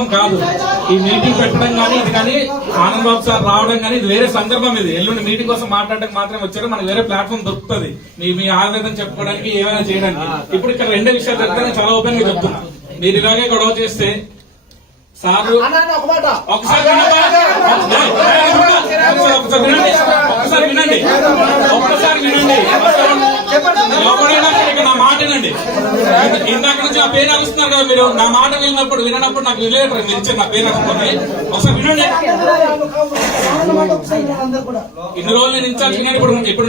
సందర్భం కాదు ఈ మీటింగ్ పెట్టడం కానీ ఇది కానీ ఆనంద్ బాబు సార్ రావడం కానీ ఇది వేరే సందర్భం ఇది ఎల్లుండి మీటింగ్ కోసం మాట్లాడడానికి మాత్రమే వచ్చారు మనకి వేరే ప్లాట్ఫామ్ దొరుకుతుంది మీ మీ ఆవేదన చెప్పుకోవడానికి ఏమైనా చేయడానికి ఇప్పుడు ఇక్కడ రెండే విషయాలు చెప్తే చాలా ఓపెన్గా చెప్తున్నా మీరు ఇలాగే గొడవ చేస్తే సారు ఒకసారి వినండి ఒకసారి వినండి ఒక్కసారి వినండి ఎవరైనా మాటనండి ఇందాక నుంచి నా పేరు అరుస్తున్నారు కదా మీరు. నా మాట విన్నప్పుడు వినప్పుడు నాకు విలేటర్ మీరు నా పేరు అరుచుకొని ఒకసారి వినండి. ఇన్ని రోజులు నేను ఇన్ఛార్జ్ ఇప్పుడు ఇప్పుడు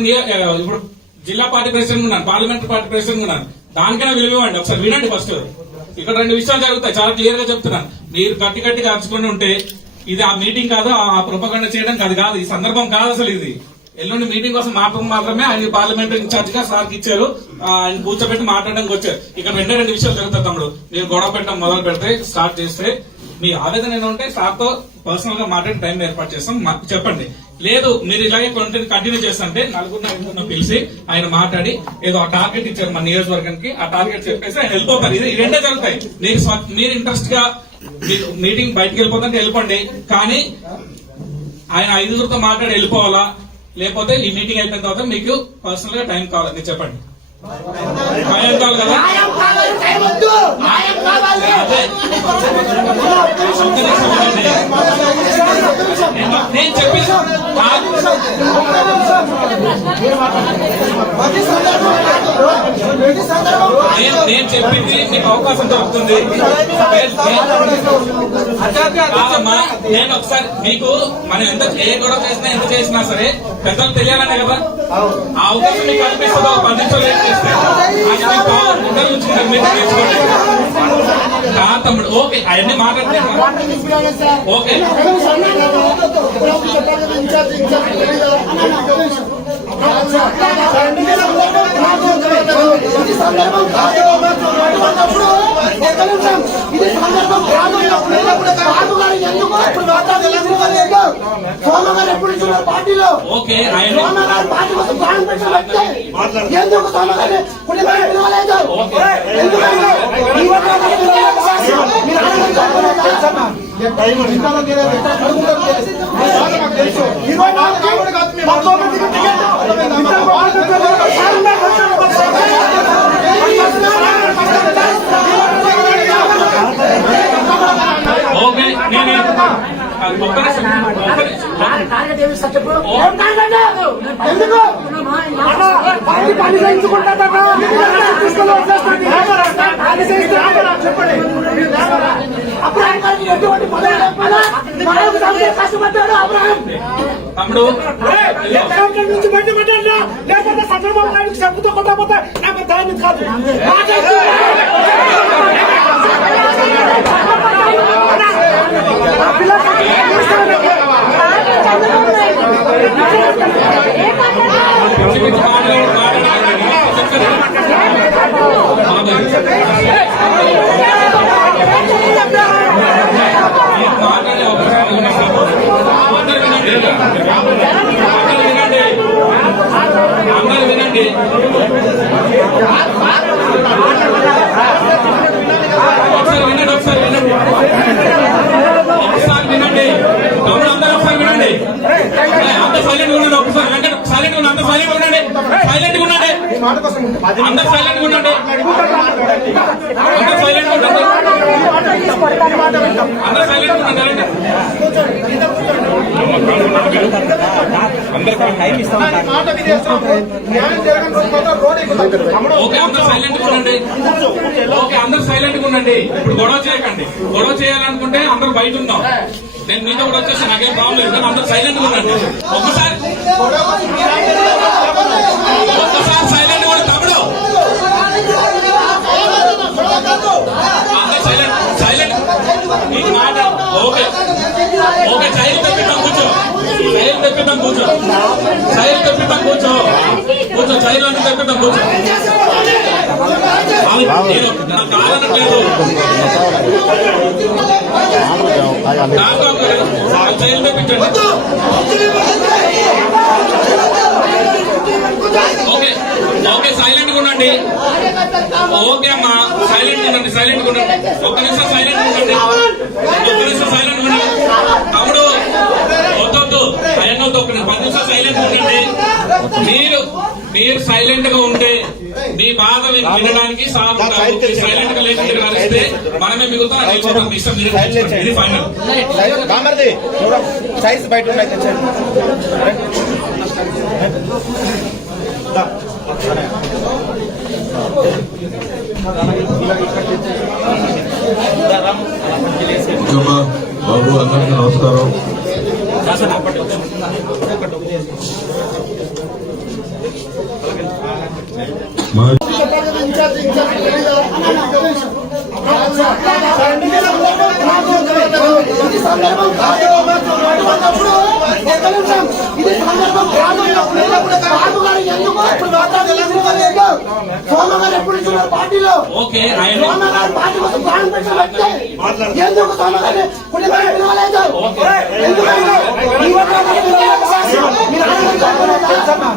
ఇప్పుడు జిల్లా పార్టీ ప్రెసిడెంట్ ఉన్నాను పార్లమెంటరీ పార్టీ ప్రెసిడెంట్ ఉన్నాను. దానికైనా విలువ ఇవ్వండి ఒకసారి వినండి ఫస్ట్. ఇక్కడ రెండు విషయాలు జరుగుతాయి. చాలా క్లియర్గా చెప్తున్నాను. మీరు గట్టి గట్టిగా అరుచుకొని ఉంటే ఇది ఆ మీటింగ్ కాదు ఆ ప్రొపగండ చేయడం అది కాదు. ఈ సందర్భం కాదు అసలు ఇది. ఎల్లుండి మీటింగ్ కోసం మాత్రం మాత్రమే ఆయన పార్లమెంట్ ఇన్ఛార్జ్గా సార్కి ఇచ్చారు. ఆయన కూర్చోబెట్టి మాట్లాడడానికి వచ్చారు. ఇక్కడ రెండే రెండు విషయాలు జరుగుతాయి తమ్ముడు. మీరు గొడవ పెట్టడం మొదలు పెడితే స్టార్ట్ చేస్తే మీ ఆవేదన ఏదో ఉంటే సార్తో పర్సనల్గా మాట్లాడి టైం ఏర్పాటు చేస్తాం. మాకు చెప్పండి. లేదు మీరు ఇలాగే కొంచెం కంటిన్యూ చేస్తుంటే నలుగురు ఐదుగురు పిలిచి ఆయన మాట్లాడి ఏదో ఆ టార్గెట్ ఇచ్చారు మన నియోజకవర్గానికి. ఆ టార్గెట్ చెప్పేసి ఆయన వెళ్ళిపోతారు. ఇది రెండే జరుగుతాయి. మీరు మీరు ఇంట్రెస్ట్గా మీరు మీటింగ్ బయటకు వెళ్ళిపోతుంటే వెళ్ళిపోండి. కానీ ఆయన ఐదుగురితో మాట్లాడి వెళ్ళిపోవాలా? లేకపోతే ఈ మీటింగ్ అయిపోయిన తర్వాత మీకు పర్సనల్గా టైం కావాలి మీరు చెప్పండి టైం కావాలి. కదా. నేను చెప్పి నేను చెప్పింది మీకు అవకాశం దొరుకుతుంది. నేను ఒకసారి మీకు మనం ఎంత ఏ గొడవ చేసినా ఎంత చేసినా సరే పెద్దలు తెలియాలనే కదా? ఆ అవకాశం మీకు కనిపిస్తుంది ఒక పది నిమిషాలు లేట్ చేస్తే. అది మీకు కావాలి. ముందర ఉంచుకుంటారు మీరు నేర్చుకోండి. తమ్ముడు ఓకే అవన్నీ మాట్లాడుతున్నా ఓకే ఇది సందర్భం కాదు అన్నప్పుడు ఒక్క నిమిషం ఇది సందర్భం కాదు గారు ఎందుకు మాట్లాడలేదు. సోమ గారు ఎప్పుడు పార్టీలో సోమ పార్టీ కోసం ప్రాణం ఎందుకు సోమ పిలవలేదు గారిని పిలవలేదు. మీరు ఆనందం చెప్పలేదు. ఇరవై నాలుగు పంతొమ్మిది టికెట్ ఓకే నేను అది ఒక్క నిమిషం, ఒక్క నిమిషం. ఎందుకు? పార్టీ పని చేయించుకుంటాడట తీసుకొని వచ్చేస్తుంది చెప్పండి. అబ్రాహం ఎటువంటి పదవి లేకపోయినా మనకు సంబంధించి కష్టపడ్డాడు అబ్రాహం. తమ్ముడు. నుంచి బయటపడ్డా లేకపోతే చంద్రబాబు నాయుడు చెప్పుతో కొట్టకపోతే నాకు దాన్ని కాదు పిచ్చి పిచ్చి మాటలు మాట్లాడాలి. చెప్తాను. మీరు మాట్లాడే అవకాశం ఉన్నప్పుడు అందరూ వినండి. అందరూ వినండి. అందరూ వినండి. ఒకసారి వినండి ఒకసారి వినండి ఒకసారి వినండి తమ్ముడు అందరూ ఒకసారి వినండి అంత సైలెంట్ ఉండండి ఒకసారి వెంకట సైలెంట్ ఉండండి అంత సైలెంట్ ఉండండి సైలెంట్ ఉండండి అందరు సైలెంట్ ఉండండి. అందరు సైలెంట్ ఉండండి. అందరు సైలెంట్ ఉండండి. ఓకే అందరు సైలెంట్ ఉండండి. ఓకే అందరు సైలెంట్ ఉండండి. ఇప్పుడు గొడవ చేయకండి. గొడవ చేయాలనుకుంటే అందరు బయట ఉందాం. నేను మీతో కూడా వచ్చేసి నాకేం ప్రాబ్లం లేదు కానీ అందరు సైలెంట్ ఉండండి. ఒకసారి తెప్పిద్దాం కూర్చో. సైలెంట్ తెప్పిద్దాం కూర్చో. కూర్చో సైలెంట్ తెప్పిద్దాం కూర్చో. నేను కాదనట్లేదు సైలెంట్ తెప్పించండి ఓకే ఓకే సైలెంట్గా ఉండండి. ఓకే అమ్మా. సైలెంట్ ఉండండి సైలెంట్ ఉండండి. ఒక్క నిమిషం సైలెంట్ ఉండండి. మీరు మీరు సైలెంట్గా ఉంటే మీ బాధ విన- వినడానికి సైలెంట్గా లేకుండా మనమే మిగులుతాం. ఇది ఫైనల్. సైజ్ బయట బాబు అందరికీ నమస్కారం. సందర్భం కాదు అన్నప్పుడు ఒక్క నిమిషం ఇది సందర్భం కాదు బాబు గారు ఎందుకు ఇప్పుడు మాట్లాడలేదు ఇచ్చున్నారు పార్టీలో ఓకే ఆయన సోమ గారు పార్టీ కోసం ప్రాణం పెట్టిన వ్యక్తి ఎందుకు సోమ గారిని కుటుంబాన్ని పిలవలేదు ఎందుకంటే ఈ ఒక్క గారిని పిలవలేదు. మీరు ఆలోచించుకోలేదా?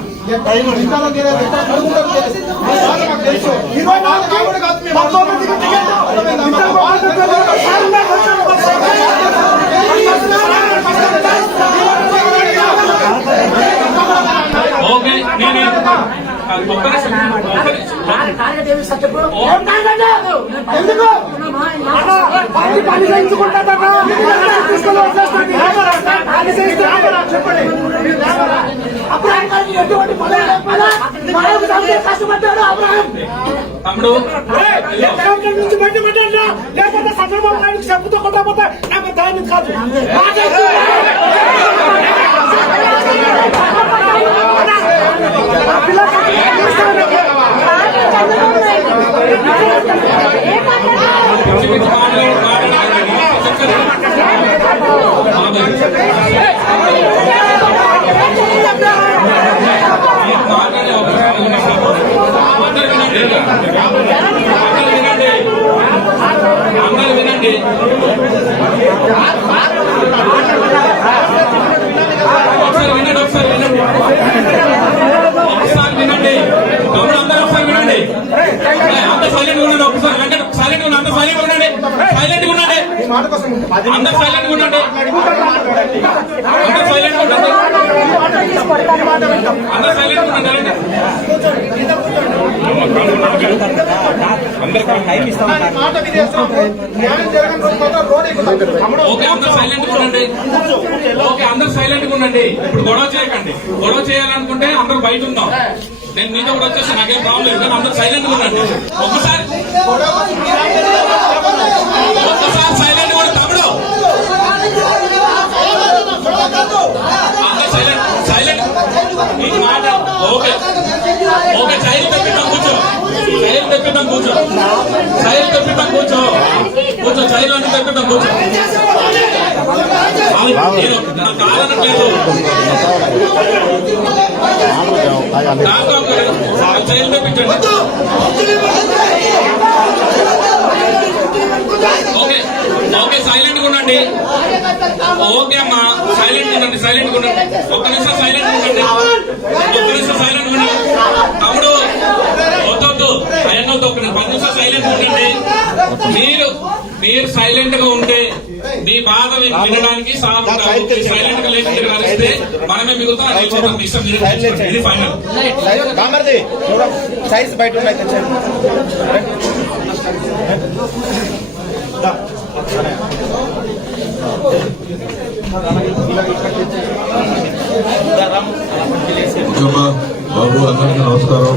ఇరవై నాలుగు పంతొమ్మిదికి టికెట్. ఇద్దరు ఓకే నేను ఒక్క నిమిషం, ఒక్క నిమిషం. ఎందుకు పార్టీ పని చేయించుకుంటాదన్నా తీసుకొని వచ్చేస్తుంది చెప్పండి అప్పుడు ఆయన గారికి ఎటువంటి పదవి లేకపోయినా మనకు సంస్థ కష్టపడ్డాడు అబ్రహం తమ్ముడు. నుంచి బయట పెట్టండి లేకపోతే చంద్రబాబు నాయుడు చెప్పుతో కొట్టకపోతే నాకు దాని కాదు అందరూ వినండి. అందరూ వినండి. అందరూ వినండి. ఒకసారి వినండి ఒకసారి వినండి ఒకసారి వినండి తమ్ముడు అందరూ ఒకసారి వినండి అంత సైలెంట్ ఉండండి ఒకసారి వెంకట సైలెంట్ ఉండండి అంత సైలెంట్ ఉండండి సైలెంట్ ఉండండి. అందరు సైలెంట్ ఉండండి. అందరు సైలెంట్ ఉండండి. అందరు సైలెంట్ ఉండండి. ఓకే అందరు సైలెంట్ ఉండండి. ఓకే అందరు సైలెంట్ ఉండండి. ఇప్పుడు గొడవ చేయకండి. గొడవ చేయాలనుకుంటే అందరు బయట ఉందాం. నేను మీతో కూడా వచ్చేసి నాకేం ప్రాబ్లం లేదు. కానీ అందరు సైలెంట్ ఉన్నాను ఒక్కసారి ఒక్కసారి సైలెంట్ కూడా తమ్ముడు. సైలెంట్ సైలెంట్ ఈ మాట. ఓకే. ఓకే చైల్ తెప్పిద్దాం కూర్చో. చైల్ తెప్పిద్దాం కూర్చో. చైల్ తెప్పిద్దాం కూర్చో. కూర్చో చైల్ అంటే తెప్పిద్దాం కూర్చో. ఆమె- నేను ఓకే ఓకే సైలెంట్గా ఉండండి ఓకే అమ్మా సైలెంట్గా ఉండండి సైలెంట్గా ఉండండి ఒక్క నిమిషం సైలెంట్గా ఉండండి ఒక్క నిమిషం సైలెంట్గా ఉండండి తమ్ముడు వద్దొద్దు ఆయన ఒక్క పది నిమిషం సైలెంట్గా ఉండండి మీరు మీరు సైలెంట్గా ఉంటే మీ బాధ విన- వినడానికి సైలెంట్గా లేకుండా అరిస్తే మనమే మిగులుతాం ఇష్టం. ఇది ఫైనల్ సైజ్ బయట బాబు అందరికీ నమస్కారం.